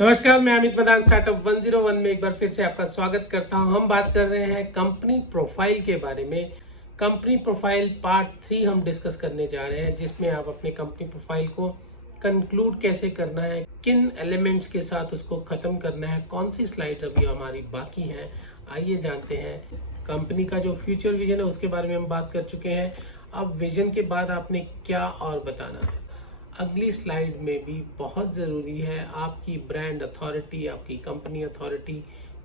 नमस्कार, मैं अमित मदान स्टार्टअप 101 में एक बार फिर से आपका स्वागत करता हूं। हम बात कर रहे हैं कंपनी प्रोफाइल के बारे में। कंपनी प्रोफाइल पार्ट 3 हम डिस्कस करने जा रहे हैं, जिसमें आप अपने कंपनी प्रोफाइल को कंक्लूड कैसे करना है, किन एलिमेंट्स के साथ उसको खत्म करना है, कौन सी स्लाइड्स अभी हमारी बाकी हैं, आइए जानते हैं। कंपनी का जो फ्यूचर विजन है उसके बारे में हम बात कर चुके हैं। अब विजन के बाद आपने क्या और बताना है। अगली स्लाइड में भी बहुत ज़रूरी है आपकी ब्रांड अथॉरिटी, आपकी कंपनी अथॉरिटी।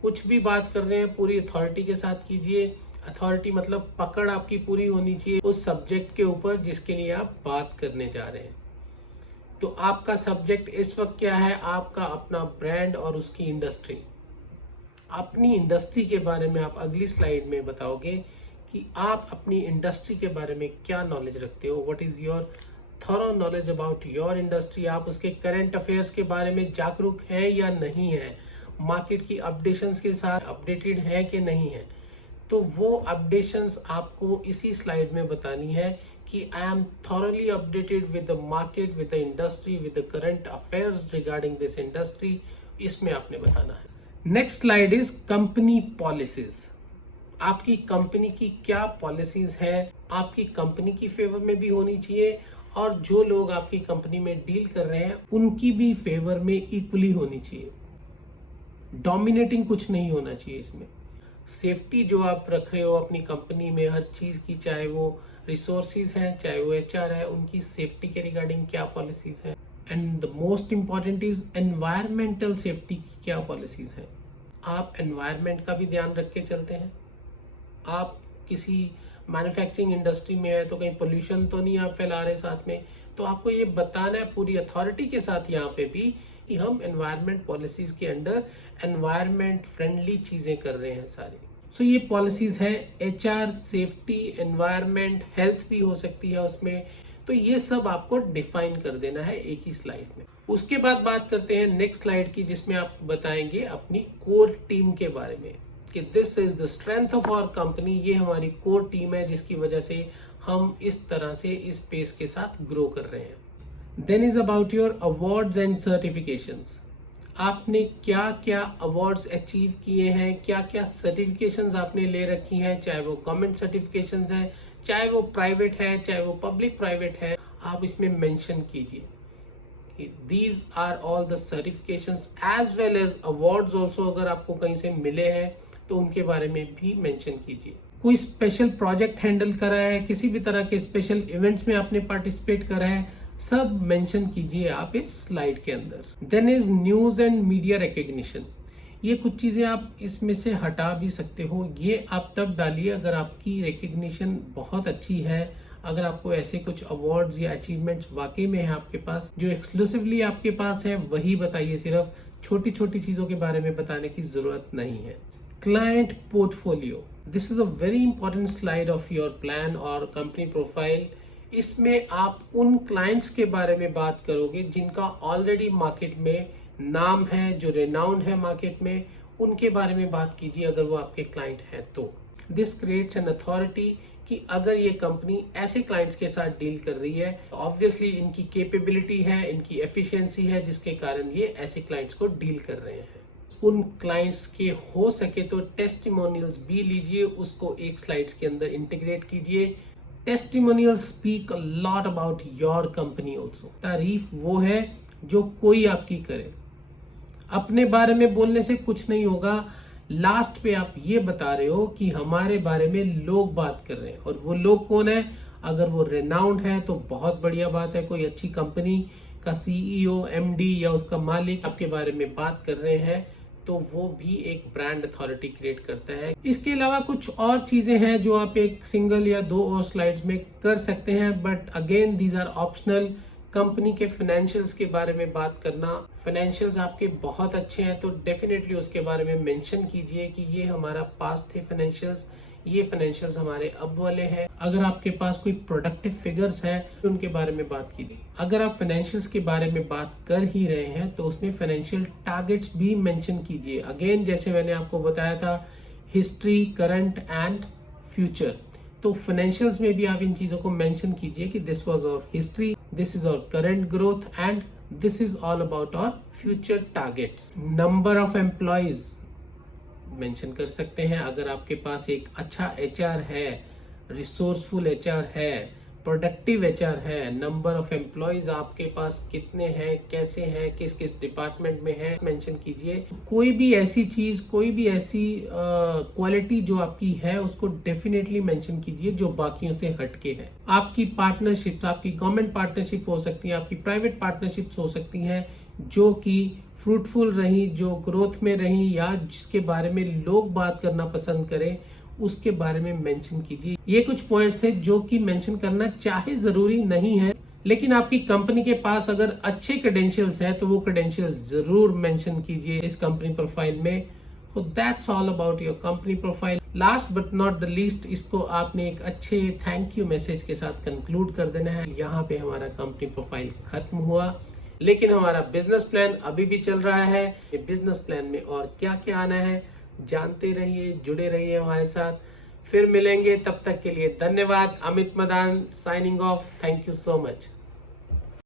कुछ भी बात कर रहे हैं पूरी अथॉरिटी के साथ कीजिए। अथॉरिटी मतलब पकड़ आपकी पूरी होनी चाहिए उस सब्जेक्ट के ऊपर जिसके लिए आप बात करने जा रहे हैं। तो आपका सब्जेक्ट इस वक्त क्या है? आपका अपना ब्रांड और उसकी इंडस्ट्री। अपनी इंडस्ट्री के बारे में आप अगली स्लाइड में बताओगे कि आप अपनी इंडस्ट्री के बारे में क्या नॉलेज रखते हो। What is your thorough knowledge about your industry. आप उसके करंट अफेयर्स के बारे में जागरूक हैं या नहीं है, मार्केट की अपडेशंस के साथ अपडेटेड है कि नहीं है। तो वो अपडेशंस आपको इसी स्लाइड में बतानी है कि I am thoroughly updated with the market, with the industry, with the current affairs regarding this industry. इसमें आपने बताना है। Next slide is company policies. आपकी कंपनी की क्या पॉलिसीज है, आपकी कंपनी की फेवर में भी होनी चाहिए और जो लोग आपकी कंपनी में डील कर रहे हैं उनकी भी फेवर में इक्वली होनी चाहिए। डोमिनेटिंग कुछ नहीं होना चाहिए इसमें। सेफ्टी जो आप रख रहे हो अपनी कंपनी में हर चीज की, चाहे वो रिसोर्सेज है, चाहे वो एचआर है, उनकी सेफ्टी के रिगार्डिंग क्या पॉलिसीज है। And the most important is environmental safety की क्या पॉलिसीज है। आप एनवायरमेंट का भी ध्यान रख के चलते हैं। आप किसी मैन्युफैक्चरिंग इंडस्ट्री में है तो कहीं पोल्यूशन तो नहीं आप फैला रहे साथ में। तो आपको ये बताना है पूरी अथॉरिटी के साथ यहाँ पे भी कि हम एनवायरमेंट पॉलिसीज के अंडर एनवायरमेंट फ्रेंडली चीजें कर रहे हैं सारी। सो ये पॉलिसीज है एचआर, सेफ्टी, एनवायरमेंट, हेल्थ भी हो सकती है उसमें। तो ये सब आपको डिफाइन कर देना है एक ही स्लाइड में। उसके बाद बात करते हैं नेक्स्ट स्लाइड की, जिसमें आप बताएंगे अपनी कोर टीम के बारे में कि this is the strength of our company. ये हमारी कोर टीम है जिसकी वजह से हम इस तरह से इस पेस के साथ ग्रो कर रहे हैं। Then is about your awards and certifications. आपने क्या क्या अवार्ड्स अचीव किए हैं, क्या क्या सर्टिफिकेशंस आपने ले रखी हैं, चाहे वो गवर्नमेंट सर्टिफिकेशंस हैं, चाहे वो प्राइवेट है, चाहे वो पब्लिक प्राइवेट है। आप इसमें मेंशन कीजिए कि these are all the certifications as well as awards also। अगर आपको कहीं से मिले हैं तो उनके बारे में भी मेंशन कीजिए। कोई स्पेशल प्रोजेक्ट हैंडल करा है, किसी भी तरह के स्पेशल इवेंट्स में आपने पार्टिसिपेट करा है, सब मेंशन कीजिए आप इस स्लाइड के अंदर। Then is news and media recognition. ये कुछ चीजें आप इसमें से हटा भी सकते हो। ये आप तब डालिए अगर आपकी रिकग्निशन बहुत अच्छी है, अगर आपको ऐसे कुछ अवार्ड्स या अचीवमेंट्स वाकई में है आपके पास, जो एक्सक्लूसिवली आपके पास है वही बताइए। सिर्फ छोटी छोटी चीजों के बारे में बताने की जरूरत नहीं है। Client portfolio, this is a very important slide of your plan और कंपनी प्रोफाइल। इसमें आप उन क्लाइंट्स के बारे में बात करोगे जिनका ऑलरेडी मार्केट में नाम है, जो रेनाउंड है मार्केट में, उनके बारे में बात कीजिए अगर वो आपके क्लाइंट हैं तो। दिस क्रिएट्स एन अथॉरिटी कि अगर ये कंपनी ऐसे क्लाइंट्स के साथ डील कर रही है तो ऑब्वियसली इनकी कैपेबिलिटी है, इनकी एफिशिएंसी है, जिसके कारण ये ऐसे क्लाइंट्स को डील कर रहे हैं। उन क्लाइंट्स के हो सके तो टेस्टिमोनियल्स भी लीजिए, उसको एक स्लाइड्स के अंदर इंटीग्रेट कीजिए। Testimonials speak a lot about your company also. तारीफ वो है जो कोई आपकी करे। अपने बारे में बोलने से कुछ नहीं होगा। लास्ट पे आप ये बता रहे हो कि हमारे बारे में लोग बात कर रहे हैं, और वो लोग कौन है? अगर वो रेनाउंड है तो बहुत बढ़िया बात है। कोई अच्छी कंपनी का सीईओ, एमडी या उसका मालिक आपके बारे में बात कर रहे हैं तो वो भी एक ब्रांड अथॉरिटी क्रिएट करता है। इसके अलावा कुछ और चीजें हैं जो आप एक सिंगल या दो और स्लाइड्स में कर सकते हैं, but again these are optional. Company के फाइनेंशियल्स के बारे में बात करना, फाइनेंशियल्स आपके बहुत अच्छे हैं तो डेफिनेटली उसके बारे में मेंशन कीजिए कि ये हमारा पास थे फाइनेंशियल्स, ये फाइनेंशियल्स हमारे अब वाले हैं। अगर आपके पास कोई प्रोडक्टिव फिगर्स है तो उनके बारे में बात कीजिए। अगर आप फाइनेंशियल्स के बारे में बात कर ही रहे हैं तो उसमें फाइनेंशियल टारगेट्स भी मेंशन कीजिए। अगेन जैसे मैंने आपको बताया था, हिस्ट्री, करंट एंड फ्यूचर। तो फाइनेंशियल्स में भी आप इन चीजों को मेंशन कीजिए कि this was our history, this is our current growth and this is all about our future targets. Number of employees mention कर सकते हैं। अगर आपके पास एक अच्छा एचआर है, रिसोर्सफुल एचआर है, प्रोडक्टिव एचआर है, नंबर ऑफ एम्प्लॉयज आपके पास कितने हैं, कैसे हैं, किस किस डिपार्टमेंट में है, मेंशन कीजिए। कोई भी ऐसी चीज, कोई भी ऐसी क्वालिटी जो आपकी है उसको डेफिनेटली मेंशन कीजिए जो बाकियों से हटके है। आपकी पार्टनरशिप, आपकी गवर्नमेंट पार्टनरशिप हो सकती है, आपकी प्राइवेट पार्टनरशिप हो सकती है जो कि फ्रूटफुल रही, जो ग्रोथ में रही, या जिसके बारे में लोग बात करना पसंद करें, उसके बारे में मेंशन कीजिए। ये कुछ पॉइंट्स थे जो कि मेंशन करना चाहे जरूरी नहीं है, लेकिन आपकी कंपनी के पास अगर अच्छे क्रेडेंशियल्स है तो वो क्रेडेंशियल्स जरूर मेंशन कीजिए इस कंपनी प्रोफाइल में। So that's all about your company profile. Last but not the least, इसको आपने एक अच्छे थैंक यू मैसेज के साथ कंक्लूड कर देना है। यहाँ पे हमारा कंपनी प्रोफाइल खत्म हुआ, लेकिन हमारा बिजनेस प्लान अभी भी चल रहा है। ये बिजनेस प्लान में और क्या क्या आना है जानते रहिए, जुड़े रहिए हमारे साथ। फिर मिलेंगे, तब तक के लिए धन्यवाद। Amit Madan signing off. Thank you so much.